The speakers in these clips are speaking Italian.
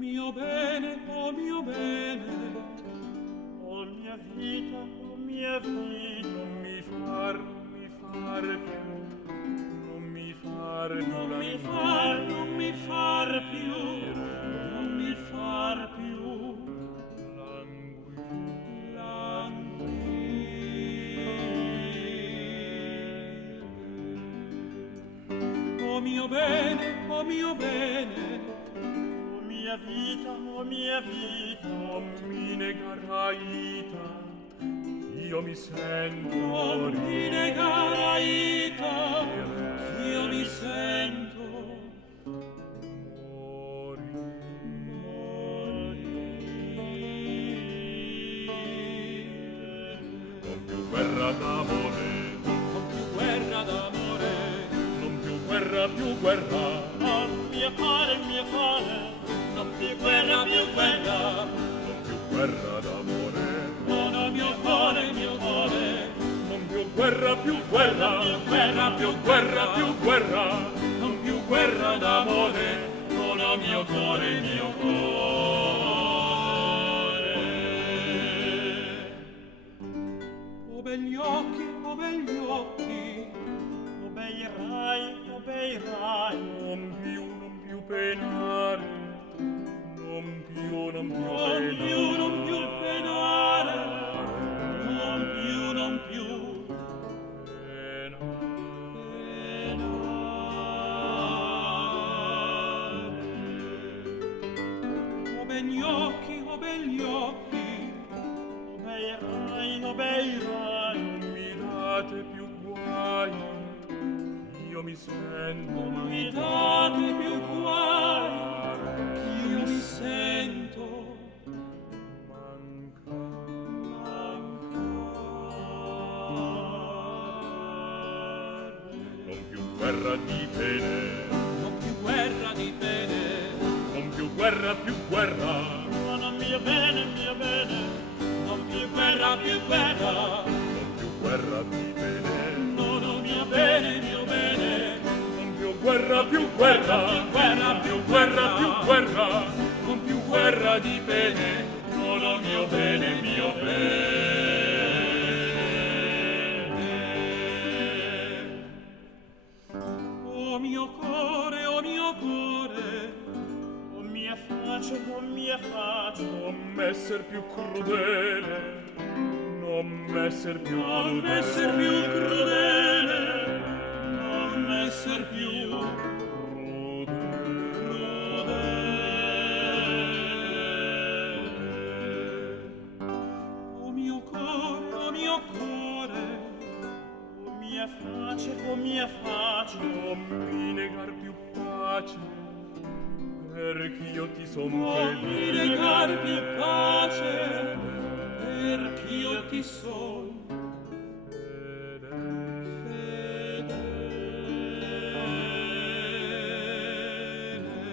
mio bene, oh mio bene, o mia vita, non mi far più, non mi far più non mi far più, non mi far più languire. Oh mio bene, oh mio bene, o mia vita, non mi negarai ita, io mi sento non mi negare ita, io mi sento non più guerra d'amore, non più guerra d'amore, non più guerra, oh mio cuore, non più guerra, non più guerra d'amore, non ho mio cuore, non più guerra, più guerra, non più guerra d'amore, non ho mio cuore, Oh begli occhi, oh begli occhi, obeirai, non più penare, non più non più penare, non più penare. Oh begli occhi, obeirai, non mi date più guai, io mi sento non mi date più guai, io mi sento non più guerra di bene, non più guerra di bene, non più guerra, non mio bene, non più guerra, non più guerra di bene, non ho mio bene, non più guerra, non più guerra di bene, non ho mio bene, Oh mio cuore, o mia face, non m'esser più crudele, non m'esser più non m'esser più crudele, non m'esser più crudele. Oh mio cuore, o mia face, non mi negar più pace, perch'io ti son non mi fedele. negar più pace, perch'io ti son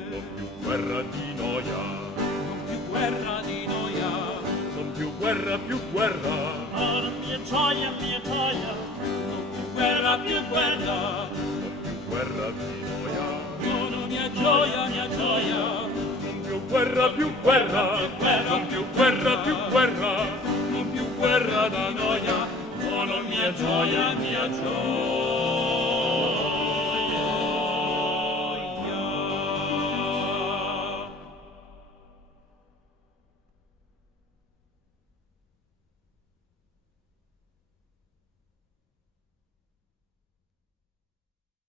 Non più guerra di noia, non più guerra di noia, non più guerra, oh mia gioia, non più guerra, non più guerra di noia, non ho mia gioia, non più guerra, non più guerra, non più guerra di noia, non ho mia gioia,